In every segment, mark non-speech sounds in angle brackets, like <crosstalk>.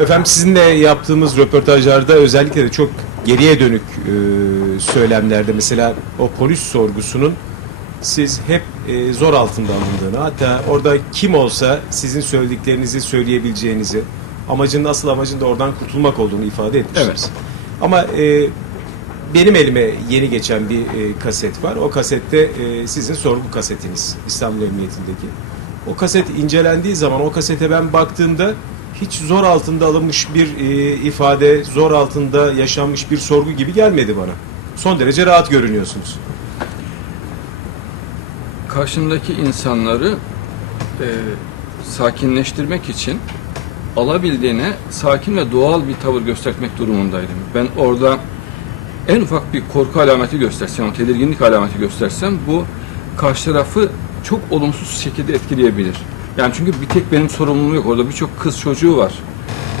Efendim sizinle yaptığımız röportajlarda özellikle de çok geriye dönük e, söylemlerde mesela o polis sorgusunun siz hep e, zor altında alındığını hatta orada kim olsa sizin söylediklerinizi söyleyebileceğinizi amacın asıl amacın da oradan kurtulmak olduğunu ifade etmişsiniz. Evet. Ama e, benim elime yeni geçen bir e, kaset var. O kasette e, sizin sorgu kasetiniz İstanbul Emniyetindeki. O kaset incelendiği zaman o kasete ben baktığımda hiç zor altında alınmış bir e, ifade, zor altında yaşanmış bir sorgu gibi gelmedi bana. Son derece rahat görünüyorsunuz. karşımdaki insanları e, sakinleştirmek için alabildiğine sakin ve doğal bir tavır göstermek durumundaydım. Ben orada en ufak bir korku alameti göstersem, tedirginlik alameti göstersem bu karşı tarafı çok olumsuz şekilde etkileyebilir. Yani çünkü bir tek benim sorumluluğum yok. Orada birçok kız çocuğu var.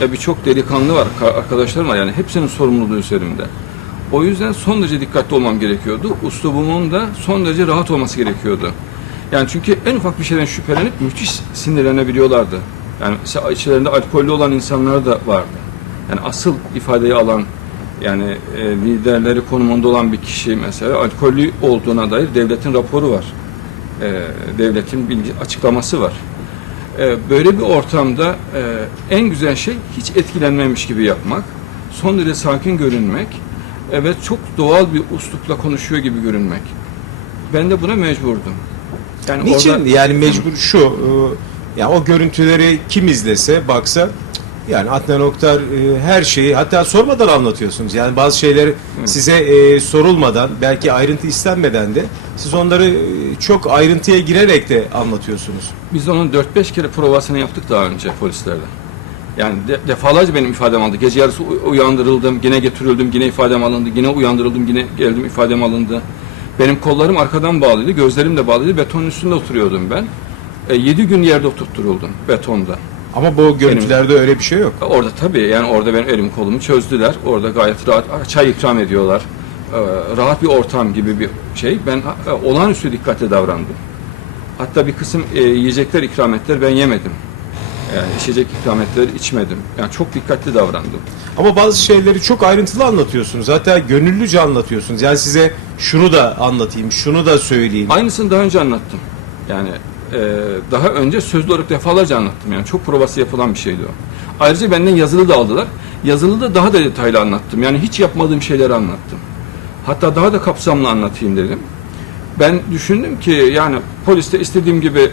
E, birçok delikanlı var, ka- arkadaşlarım var. Yani hepsinin sorumluluğu üzerimde. O yüzden son derece dikkatli olmam gerekiyordu. Uslubumun da son derece rahat olması gerekiyordu. Yani çünkü en ufak bir şeyden şüphelenip müthiş sinirlenebiliyorlardı. Yani içlerinde alkollü olan insanlar da vardı. Yani asıl ifadeyi alan yani e, liderleri konumunda olan bir kişi mesela alkollü olduğuna dair devletin raporu var. E, devletin bilgi açıklaması var. E, böyle bir ortamda e, en güzel şey hiç etkilenmemiş gibi yapmak, son derece sakin görünmek ve çok doğal bir uslupla konuşuyor gibi görünmek. Ben de buna mecburdum. Yani Niçin? orada- Yani mecbur şu, e, ya o görüntüleri kim izlese, baksa yani Adnan Oktar e, her şeyi hatta sormadan anlatıyorsunuz. Yani bazı şeyleri size e, sorulmadan, belki ayrıntı istenmeden de siz onları e, çok ayrıntıya girerek de anlatıyorsunuz. Biz onun 4-5 kere provasını yaptık daha önce polislerle. Yani de- defalarca benim ifadem aldı. Gece yarısı u- uyandırıldım, yine getirildim, yine ifadem alındı, yine uyandırıldım, yine geldim ifadem alındı. Benim kollarım arkadan bağlıydı, gözlerim de bağlıydı. Betonun üstünde oturuyordum ben. 7 gün yerde oturtturuldum betonda. Ama bu görüntülerde öyle bir şey yok. Orada tabii yani orada benim elim kolumu çözdüler. Orada gayet rahat çay ikram ediyorlar. Ee, rahat bir ortam gibi bir şey. Ben e, olağanüstü dikkatli davrandım. Hatta bir kısım e, yiyecekler ikram ettiler ben yemedim. Yani içecek ikram ettiler içmedim. Yani çok dikkatli davrandım. Ama bazı şeyleri çok ayrıntılı anlatıyorsunuz. Hatta gönüllüce anlatıyorsunuz. Yani size şunu da anlatayım, şunu da söyleyeyim. Aynısını daha önce anlattım. Yani e, daha önce sözlü olarak defalarca anlattım. Yani çok provası yapılan bir şeydi o. Ayrıca benden yazılı da aldılar. Yazılı da daha da detaylı anlattım. Yani hiç yapmadığım şeyleri anlattım. Hatta daha da kapsamlı anlatayım dedim. Ben düşündüm ki yani poliste istediğim gibi e,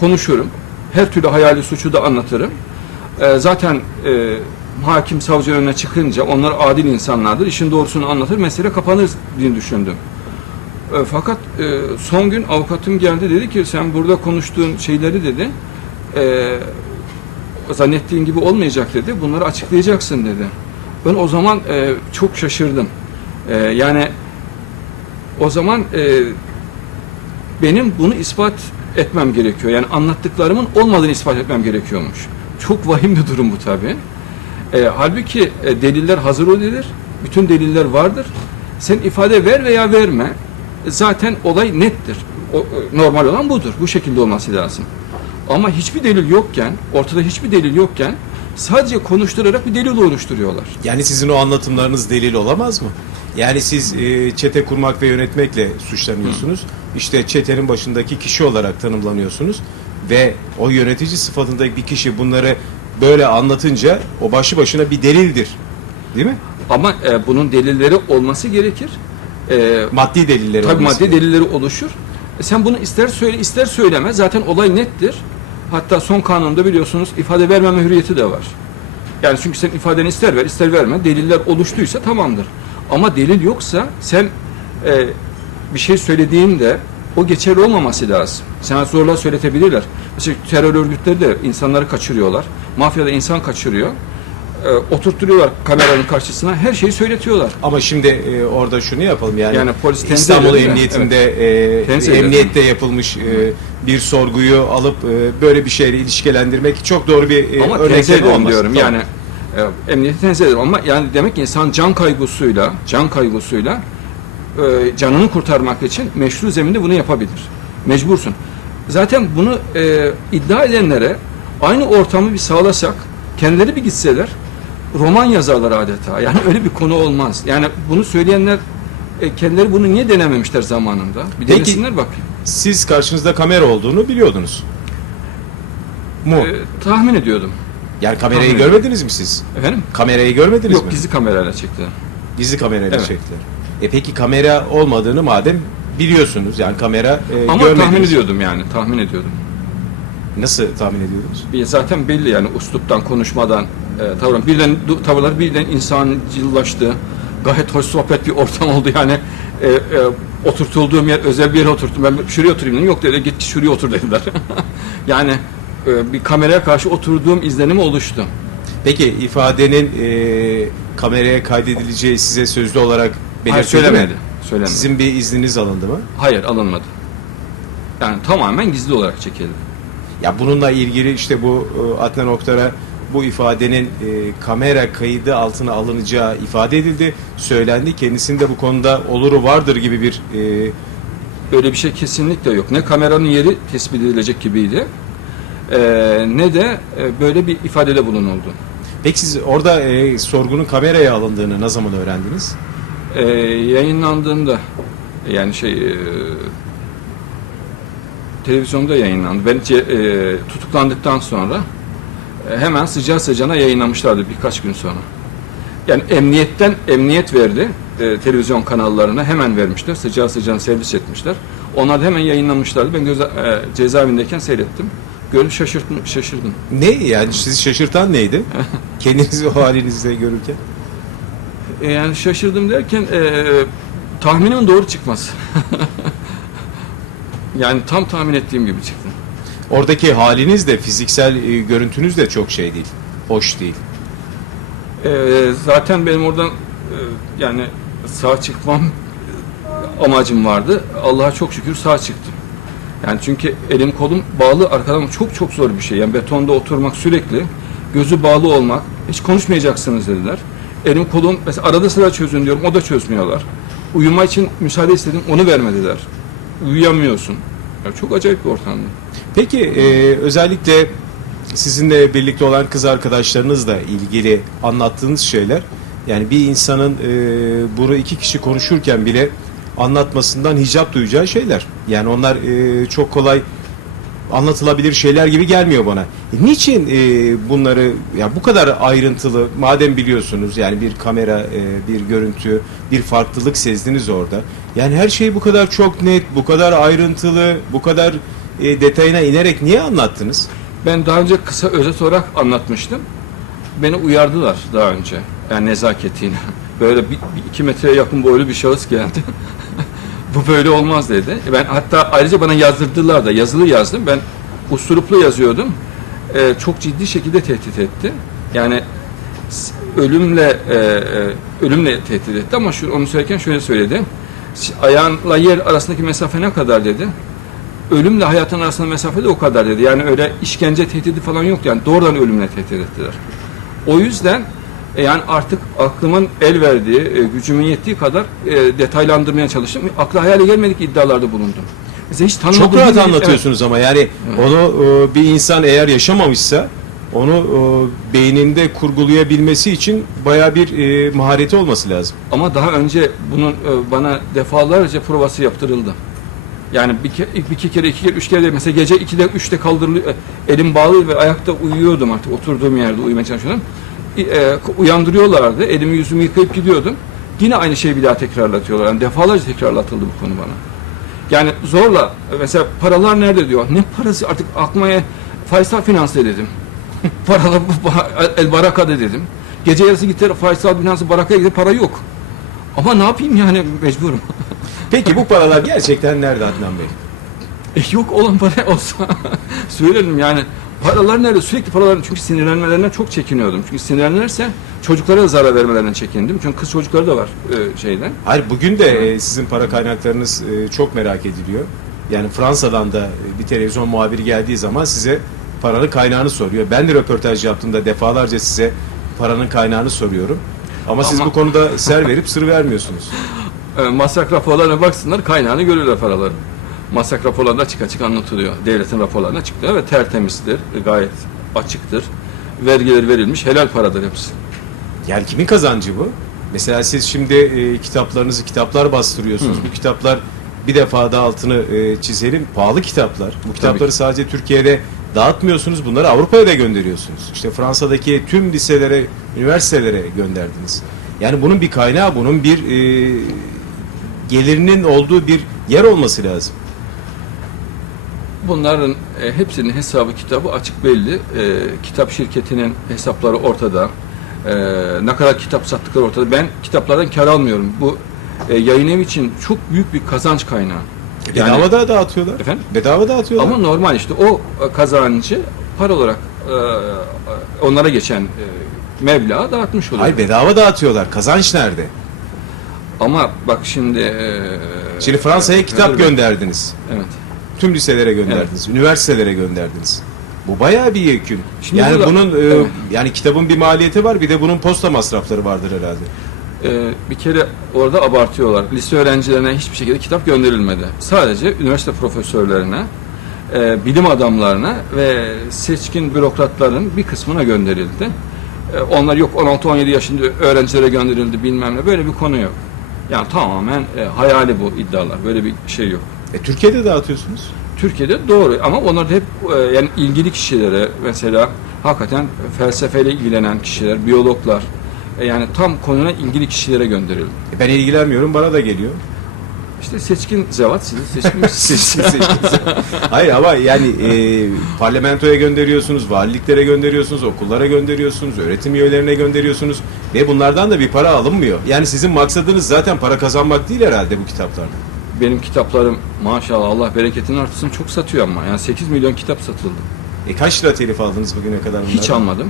konuşurum. Her türlü hayali suçu da anlatırım. E, zaten e, hakim savcı önüne çıkınca onlar adil insanlardır. İşin doğrusunu anlatır. Mesele kapanır diye düşündüm. E, fakat e, son gün avukatım geldi dedi ki sen burada konuştuğun şeyleri dedi e, zannettiğin gibi olmayacak dedi. Bunları açıklayacaksın dedi. Ben o zaman e, çok şaşırdım. E, yani o zaman e, benim bunu ispat etmem gerekiyor. Yani anlattıklarımın olmadığını ispat etmem gerekiyormuş. Çok vahim bir durum bu tabii. E, halbuki e, deliller hazır oluyor. Bütün deliller vardır. Sen ifade ver veya verme. Zaten olay nettir. O, e, normal olan budur. Bu şekilde olması lazım. Ama hiçbir delil yokken, ortada hiçbir delil yokken sadece konuşturarak bir delil oluşturuyorlar. Yani sizin o anlatımlarınız delil olamaz mı? Yani siz e, çete kurmak ve yönetmekle suçlanıyorsunuz. İşte çetenin başındaki kişi olarak tanımlanıyorsunuz ve o yönetici sıfatındaki bir kişi bunları böyle anlatınca o başlı başına bir delildir. Değil mi? Ama e, bunun delilleri olması gerekir. E, Maddi delilleri Tabii maddi delilleri oluşur. E sen bunu ister söyle ister söyleme zaten olay nettir. Hatta son kanunda biliyorsunuz ifade vermeme hürriyeti de var. Yani çünkü sen ifadeni ister ver ister verme deliller oluştuysa tamamdır. Ama delil yoksa sen e, bir şey söylediğinde o geçerli olmaması lazım. Sana zorla söyletebilirler. Mesela terör örgütleri de insanları kaçırıyorlar. Mafyada insan kaçırıyor. E, oturtturuyorlar kameranın karşısına her şeyi söyletiyorlar. Ama şimdi e, orada şunu yapalım yani, Yani polis tenzih İstanbul ediyor? Emniyetinde e, Tenzih ediyor. emniyette yapılmış e, bir sorguyu alıp e, böyle bir şeyle ilişkilendirmek çok doğru bir e, Ama örnek tenzih olmaz. diyorum. Tamam. Yani e, emniyeti tenzih ama yani demek ki insan can kaygısıyla, can kaygısıyla e, canını kurtarmak için meşru zeminde bunu yapabilir. Mecbursun. Zaten bunu e, iddia edenlere aynı ortamı bir sağlasak kendileri bir gitseler roman yazarlar adeta. Yani öyle bir konu olmaz. Yani bunu söyleyenler e, kendileri bunu niye denememişler zamanında? Bir Peki- denesinler bakayım. Siz karşınızda kamera olduğunu biliyordunuz. Mu? E, tahmin ediyordum. yani kamerayı tahmin görmediniz mi siz? Efendim? Kamerayı görmediniz Yok mi? gizli kamerayla çektiler. Gizli kamerayla Evet. çektiler. E peki kamera olmadığını madem biliyorsunuz yani kamera e, Ama tahmin ediyordum yani. Tahmin ediyordum. Nasıl tahmin ediyordunuz? Zaten belli yani usluptan, konuşmadan, e, tavırdan. Birden du- tavırlar birden insancıllaştı. Gayet hoş sohbet bir ortam oldu yani. E, e, oturtulduğum yer özel bir yere oturttum. Ben şuraya oturayım dedim. Yok dedi git şuraya otur dediler. <laughs> yani e, bir kameraya karşı oturduğum izlenimi oluştu. Peki ifadenin e, kameraya kaydedileceği size sözlü olarak belirtildi söylemedi. Söylemedi. Sizin bir izniniz alındı mı? Hayır alınmadı. Yani tamamen gizli olarak çekildi. Ya bununla ilgili işte bu e, Adnan Oktar'a bu ifadenin e, kamera kaydı altına alınacağı ifade edildi. Söylendi. Kendisinde bu konuda oluru vardır gibi bir e, Öyle bir şey kesinlikle yok. Ne kameranın yeri tespit edilecek gibiydi. e, ne de e, böyle bir ifadede bulunuldu. Peki siz orada e, sorgunun kameraya alındığını ne zaman öğrendiniz? Ee, yayınlandığında yani şey e, televizyonda yayınlandı. Ben e, tutuklandıktan sonra e, hemen sıcağı sıcağına yayınlamışlardı birkaç gün sonra. Yani emniyetten emniyet verdi e, televizyon kanallarına hemen vermişler. Sıcağı sıcağına servis etmişler. Onlar da hemen yayınlamışlardı. Ben göze, e, cezaevindeyken seyrettim. Görüp şaşırdım, şaşırdım. Ne yani sizi şaşırtan neydi? <laughs> Kendinizi o halinizde görürken. E, yani şaşırdım derken e, tahminimin doğru çıkması. <laughs> yani tam tahmin ettiğim gibi çıktı. Oradaki haliniz de fiziksel e, görüntünüz de çok şey değil. Hoş değil. E, zaten benim oradan e, yani sağ çıkmam e, amacım vardı. Allah'a çok şükür sağ çıktım. Yani çünkü elim kolum bağlı arkadan çok çok zor bir şey. Yani betonda oturmak sürekli gözü bağlı olmak hiç konuşmayacaksınız dediler. Elim kolum mesela arada sıra çözün diyorum o da çözmüyorlar. Uyuma için müsaade istedim onu vermediler. Uyuyamıyorsun. Ya çok acayip bir ortamdı. Peki e, özellikle sizinle birlikte olan kız arkadaşlarınızla ilgili anlattığınız şeyler yani bir insanın e, bunu iki kişi konuşurken bile anlatmasından hicap duyacağı şeyler. Yani onlar e, çok kolay anlatılabilir şeyler gibi gelmiyor bana. E, niçin e, bunları ya bu kadar ayrıntılı madem biliyorsunuz yani bir kamera, e, bir görüntü, bir farklılık sezdiniz orada. Yani her şey bu kadar çok net, bu kadar ayrıntılı, bu kadar e, detayına inerek niye anlattınız? Ben daha önce kısa özet olarak anlatmıştım. Beni uyardılar daha önce. Yani nezaketiyle. <laughs> Böyle bir, bir iki metreye yakın boylu bir şahıs geldi. <laughs> Bu böyle olmaz dedi. Ben hatta ayrıca bana yazdırdılar da yazılı yazdım. Ben usturuplu yazıyordum. Ee, çok ciddi şekilde tehdit etti. Yani ölümle e, e, ölümle tehdit etti ama şu onu söylerken şöyle söyledi. Ayağınla yer arasındaki mesafe ne kadar dedi ölümle hayatın arasında mesafe de o kadar dedi. Yani öyle işkence tehdidi falan yok yani doğrudan ölümle tehdit ettiler. O yüzden e, yani artık aklımın el verdiği, e, gücümün yettiği kadar e, detaylandırmaya çalıştım. Akla hayale gelmedik iddialarda bulundum. Bize hiç tanımadığım Çok rahat anlatıyorsunuz ama yani onu e, bir insan eğer yaşamamışsa onu e, beyninde kurgulayabilmesi için baya bir e, mahareti olması lazım. Evet. Ama daha önce bunun e, bana defalarca provası yaptırıldı. Yani bir, ke, iki kere, iki kere, üç kere de mesela gece 2'de, 3'te kaldırılıyor. e, Elim bağlı ve ayakta uyuyordum artık. Oturduğum yerde uyumaya çalışıyordum. E, e, uyandırıyorlardı. Elimi yüzümü yıkayıp gidiyordum. Yine aynı şeyi bir daha tekrarlatıyorlar. Yani defalarca tekrarlatıldı bu konu bana. Yani zorla e, mesela paralar nerede diyor. Ne parası artık aklıma Faysal Finans'ta dedim. <laughs> Paralar <laughs> El Baraka'da dedim. Gece yarısı gittiler Faysal Finans'ı Baraka'ya gidip para yok. Ama ne yapayım yani mecburum. <laughs> Peki bu paralar gerçekten nerede Adnan Bey? E, yok olan para olsa <laughs> söylerim yani. Paralar nerede? Sürekli paralar çünkü sinirlenmelerinden çok çekiniyordum. Çünkü sinirlenirlerse çocuklara da zarar vermelerinden çekindim. Çünkü kız çocukları da var e, şeyden. Hayır bugün de e, sizin para kaynaklarınız e, çok merak ediliyor. Yani Fransa'dan da e, bir televizyon muhabiri geldiği zaman size paranın kaynağını soruyor. Ben de röportaj yaptığımda defalarca size paranın kaynağını soruyorum. Ama, siz Ama- bu konuda ser verip sır vermiyorsunuz. <laughs> E, masraf raporlarına baksınlar kaynağını görürler paraların. Masraf raporlarında açık açık anlatılıyor. Devletin raporlarına çıktı ve tertemizdir, e, gayet açıktır. vergileri verilmiş helal paradır hepsi. Yani kimin kazancı bu? Mesela siz şimdi e, kitaplarınızı kitaplar bastırıyorsunuz. Hı. Bu kitaplar bir defa da altını e, çizelim pahalı kitaplar. Bu kitapları ki. sadece Türkiye'de dağıtmıyorsunuz. Bunları Avrupa'ya da gönderiyorsunuz. İşte Fransa'daki tüm liselere, üniversitelere gönderdiniz. Yani bunun bir kaynağı, bunun bir e, gelirinin olduğu bir yer olması lazım. Bunların e, hepsinin hesabı kitabı açık belli. E, kitap şirketinin hesapları ortada. E, ne kadar kitap sattıkları ortada. Ben kitaplardan kar almıyorum. Bu e, yayın evi için çok büyük bir kazanç kaynağı. Yani- Bedava da dağıtıyorlar. Efendim? Bedava dağıtıyorlar. Ama normal işte o e, kazancı para olarak e, onlara geçen e, meblağı dağıtmış oluyor. Hayır bedava dağıtıyorlar. Kazanç nerede? Ama bak şimdi e, Şimdi Fransa'ya kitap Evet. gönderdiniz. Evet. Tüm liselere gönderdiniz, üniversitelere gönderdiniz. Bu bayağı bir yekün. Şimdi yani burada- bunun e, Evet. yani kitabın bir maliyeti var, bir de bunun posta masrafları vardır herhalde. Ee, bir kere orada abartıyorlar. Lise öğrencilerine hiçbir şekilde kitap gönderilmedi. Sadece üniversite profesörlerine, e, bilim adamlarına ve seçkin bürokratların bir kısmına gönderildi. E, onlar yok 16-17 yaşında öğrencilere gönderildi bilmem ne böyle bir konu yok. Yani tamamen e, hayali bu iddialar. Böyle bir şey yok. E, Türkiye'de dağıtıyorsunuz. Türkiye'de doğru ama onlar hep e, yani ilgili kişilere mesela hakikaten felsefeyle ilgilenen kişiler, biyologlar e, yani tam konuna ilgili kişilere gönderildi. E, ben ilgilenmiyorum, bana da geliyor. İşte seçkin zevat sizi seçmiş. Seçkin, <laughs> seçkin. Hayır ama yani e, parlamentoya gönderiyorsunuz, valiliklere gönderiyorsunuz, okullara gönderiyorsunuz, öğretim üyelerine gönderiyorsunuz ve bunlardan da bir para alınmıyor. Yani sizin maksadınız zaten para kazanmak değil herhalde bu kitaplardan. Benim kitaplarım maşallah Allah bereketini artırsın çok satıyor ama. Yani 8 milyon kitap satıldı. E kaç lira telif aldınız bugüne kadar bunlardan? Hiç almadım.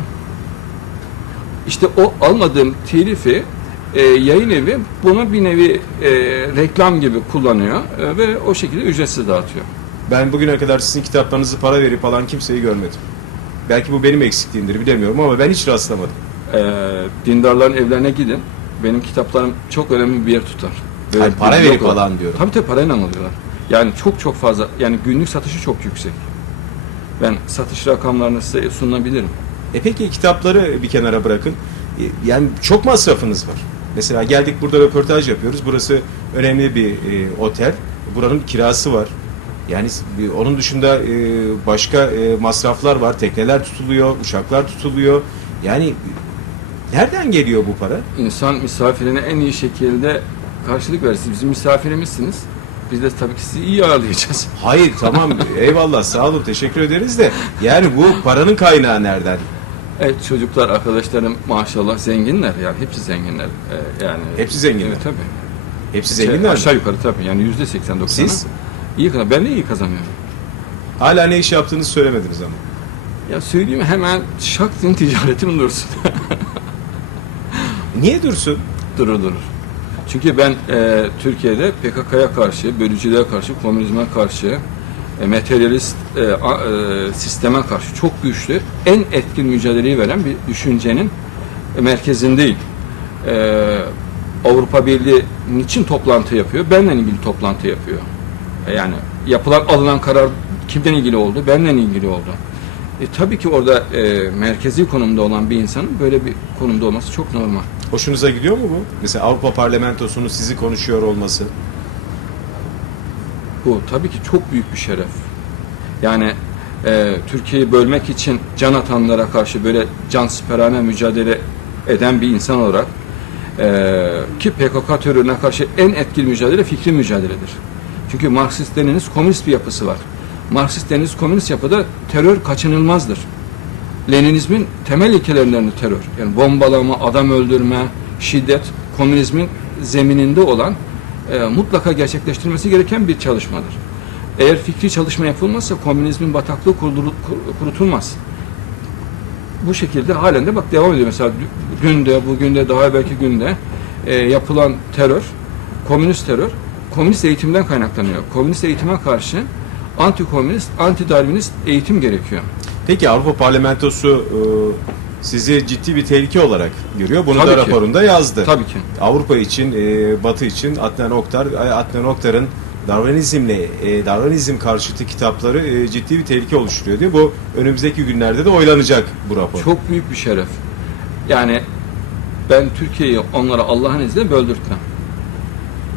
İşte o almadığım telifi e, yayın evi bunu bir nevi e, reklam gibi kullanıyor e, ve o şekilde ücretsiz dağıtıyor. Ben bugüne kadar sizin kitaplarınızı para verip alan kimseyi görmedim. Belki bu benim eksikliğimdir bilemiyorum ama ben hiç rastlamadım. E, dindarların evlerine gidin. Benim kitaplarım çok önemli bir yer tutar. Böyle Hayır, para verip var. alan diyorum. Tabii tabii parayla alıyorlar. Yani çok çok fazla. Yani günlük satışı çok yüksek. Ben satış rakamlarını size sunabilirim. E peki kitapları bir kenara bırakın. E, Yani çok masrafınız var. Mesela geldik burada röportaj yapıyoruz. Burası önemli bir e, otel. Buranın kirası var. Yani e, onun dışında e, başka e, masraflar var. Tekneler tutuluyor, uçaklar tutuluyor. Yani nereden geliyor bu para? İnsan misafirine en iyi şekilde karşılık verir. Siz bizim misafirimizsiniz. Biz de tabii ki sizi iyi ağırlayacağız. Hayır tamam <laughs> eyvallah sağ olun teşekkür ederiz de yani bu paranın kaynağı nereden? Evet çocuklar, arkadaşlarım maşallah zenginler yani hepsi zenginler. Ee, yani Hepsi zenginler. Evet tabii. Hepsi Şey, zenginler mi? Aşağı yukarı tabii yani yüzde seksen doksanı. Siz? İyi kazan. Ben de iyi kazanıyorum. Hala ne iş yaptığınızı söylemediniz ama. Ya söyleyeyim hemen şak din ticaretim dursun. <laughs> Niye dursun? durur durur. Çünkü ben e, Türkiye'de PKK'ya karşı, bölücülüğe karşı, komünizme karşı, e, materyalist e, e, sisteme karşı çok güçlü, en etkin mücadeleyi veren bir düşüncenin e, merkezindeyim. E, Avrupa Birliği niçin toplantı yapıyor? Benle ilgili toplantı yapıyor. E, yani yapılan, alınan karar kimden ilgili oldu? Benle ilgili oldu. E, tabii ki orada e, merkezi konumda olan bir insanın böyle bir konumda olması çok normal. Hoşunuza gidiyor mu bu? Mesela Avrupa Parlamentosu'nun sizi konuşuyor olması. Bu tabii ki çok büyük bir şeref. Yani e, Türkiye'yi bölmek için can atanlara karşı böyle can siperhane mücadele eden bir insan olarak e, ki PKK terörüne karşı en etkili mücadele fikri mücadeledir. Çünkü Marksist Leninist komünist bir yapısı var. Marksist Leninist komünist yapıda terör kaçınılmazdır. Leninizmin temel ilkelerinden terör. Yani bombalama, adam öldürme, şiddet komünizmin zemininde olan e, mutlaka gerçekleştirilmesi gereken bir çalışmadır. Eğer fikri çalışma yapılmazsa komünizmin bataklığı kurulu- kur- kurutulmaz. Bu şekilde halen de bak devam ediyor. Mesela dü- dün de, bugün de, daha belki günde e, yapılan terör, komünist terör, komünist eğitimden kaynaklanıyor. Komünist eğitime karşı anti-komünist, anti-darwinist eğitim gerekiyor. Peki Avrupa Parlamentosu e, sizi ciddi bir tehlike olarak görüyor. Bunu Tabii da ki. raporunda yazdı. Tabii ki. Avrupa için, e, Batı için Adnan Oktar, Adnan Oktar'ın Darwinizmle e, Darwinizm karşıtı kitapları e, ciddi bir tehlike oluşturuyor diyor. Bu önümüzdeki günlerde de oylanacak bu rapor. Çok büyük bir şeref. Yani ben Türkiye'yi onlara Allah'ın izniyle böldürtmem.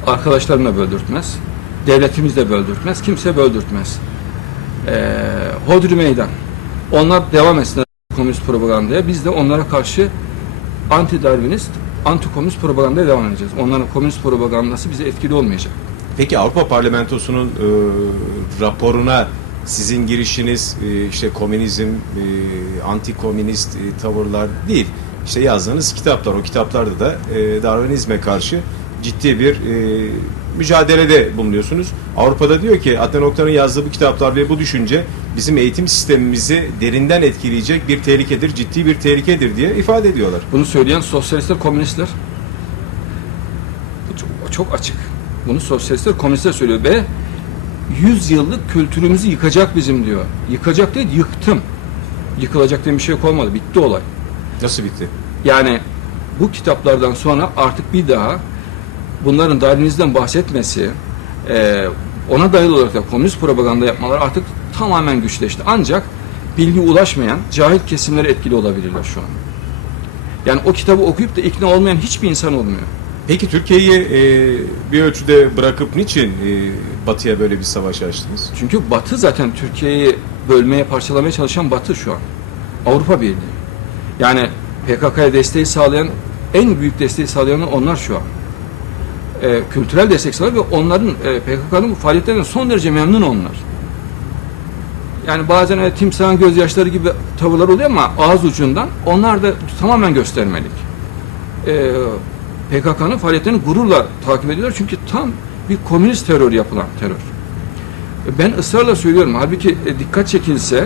Arkadaşlarım da böldürtmez. Devletimiz de böldürtmez. Kimse böldürtmez. Ee, hodri meydan. Onlar devam etsinler komünist propagandaya. Biz de onlara karşı anti-Darwinist, anti-komünist propagandaya devam edeceğiz. Onların komünist propagandası bize etkili olmayacak. Peki Avrupa Parlamentosu'nun e, raporuna sizin girişiniz e, işte komünizm, e, anti-komünist e, tavırlar değil. İşte yazdığınız kitaplar. O kitaplarda da e, Darwinizme karşı ciddi bir e, mücadelede bulunuyorsunuz. Avrupa'da diyor ki Adnan Oktar'ın yazdığı bu kitaplar ve bu düşünce bizim eğitim sistemimizi derinden etkileyecek bir tehlikedir, ciddi bir tehlikedir diye ifade ediyorlar. Bunu söyleyen sosyalistler, komünistler. Bu çok, çok açık. Bunu sosyalistler, komünistler söylüyor ve 100 yıllık kültürümüzü yıkacak bizim diyor. Yıkacak değil, yıktım. Yıkılacak diye bir şey olmadı. Bitti olay. Nasıl bitti? Yani bu kitaplardan sonra artık bir daha bunların Darwinizm'den bahsetmesi, e, ona dayalı olarak da komünist propaganda yapmaları artık tamamen güçleşti. Ancak bilgi ulaşmayan cahil kesimlere etkili olabilirler şu an. Yani o kitabı okuyup da ikna olmayan hiçbir insan olmuyor. Peki Türkiye'yi e, bir ölçüde bırakıp niçin e, Batı'ya böyle bir savaş açtınız? Çünkü Batı zaten Türkiye'yi bölmeye, parçalamaya çalışan Batı şu an. Avrupa Birliği. Yani PKK'ya desteği sağlayan, en büyük desteği sağlayanlar onlar şu an. Ee, kültürel destek sağlıyor ve onların, e, PKK'nın faaliyetlerinden son derece memnun onlar. Yani bazen öyle timsahın gözyaşları gibi tavırlar oluyor ama ağız ucundan onlar da tamamen göstermelik. Ee, PKK'nın faaliyetlerini gururla takip ediyorlar çünkü tam bir komünist terör yapılan terör. Ben ısrarla söylüyorum. Halbuki e, dikkat çekilse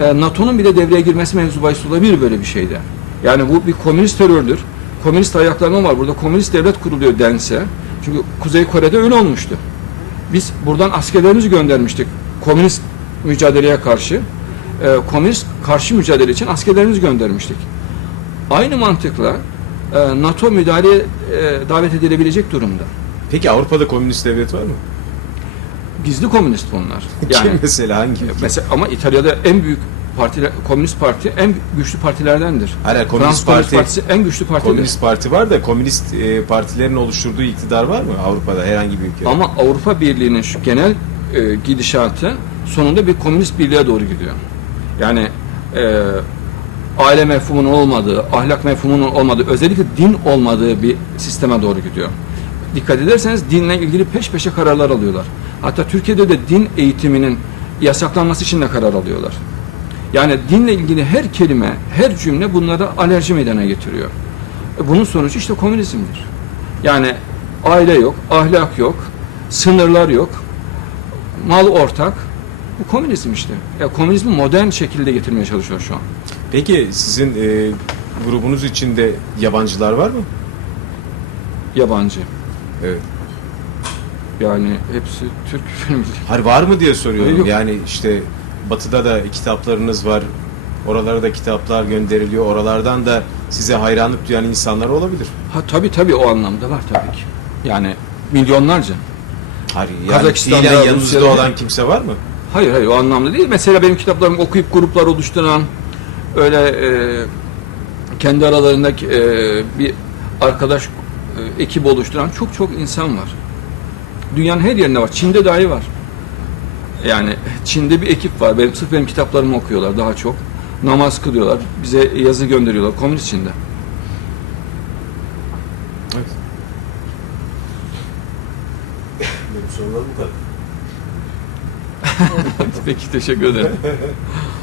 e, NATO'nun bile devreye girmesi mevzu bahis olabilir böyle bir şeyde. Yani bu bir komünist terördür. Komünist ayaklanma var. Burada komünist devlet kuruluyor dense. Çünkü Kuzey Kore'de öyle olmuştu. Biz buradan askerlerimizi göndermiştik. Komünist mücadeleye karşı. E, komünist karşı mücadele için askerlerimizi göndermiştik. Aynı mantıkla e, NATO müdahaleye e, davet edilebilecek durumda. Peki Avrupa'da komünist devlet var mı? Gizli komünist bunlar. <laughs> Kim mesela hangi? Mesela ama İtalya'da en büyük parti Komünist Parti en güçlü partilerdendir. Fransız komünist Komünist parti, Partisi en güçlü partidir. komünist parti var da komünist e, partilerin oluşturduğu iktidar var mı Avrupa'da herhangi bir ülkede? Ama Avrupa Birliği'nin şu genel e, gidişatı sonunda bir komünist birliğe doğru gidiyor. Yani e, aile mefhumunun olmadığı, ahlak mefhumunun olmadığı, özellikle din olmadığı bir sisteme doğru gidiyor. Dikkat ederseniz dinle ilgili peş peşe kararlar alıyorlar. Hatta Türkiye'de de din eğitiminin yasaklanması için de karar alıyorlar. Yani dinle ilgili her kelime, her cümle bunlara alerji meydana getiriyor. E, Bunun sonucu işte komünizmdir. Yani aile yok, ahlak yok, sınırlar yok, mal ortak. Bu komünizm işte. Ya komünizmi modern şekilde getirmeye çalışıyor şu an. Peki sizin e, grubunuz içinde yabancılar var mı? Yabancı. Evet. Yani hepsi Türk <laughs> filmi. Hayır var mı diye soruyorum. Yok. Yani işte Batı'da da kitaplarınız var. Oralara da kitaplar gönderiliyor. Oralardan da size hayranlık duyan insanlar olabilir. Ha tabii tabii o anlamda var tabii ki. Yani milyonlarca. Hayır, yani Kazakistan'da, fiilen yanınızda Rusya'da- olan kimse var mı? Hayır hayır o anlamda değil. Mesela benim kitaplarımı okuyup gruplar oluşturan öyle e, kendi aralarındaki e, bir arkadaş e, ekip oluşturan çok çok insan var. Dünyanın her yerinde var. Çin'de dahi var. Yani Çin'de bir ekip var. Benim sırf benim kitaplarımı okuyorlar daha çok. Namaz kılıyorlar. Bize yazı gönderiyorlar. Komünist Çin'de. Evet. Benim sorularım bu kadar. <laughs> Peki teşekkür ederim. <laughs>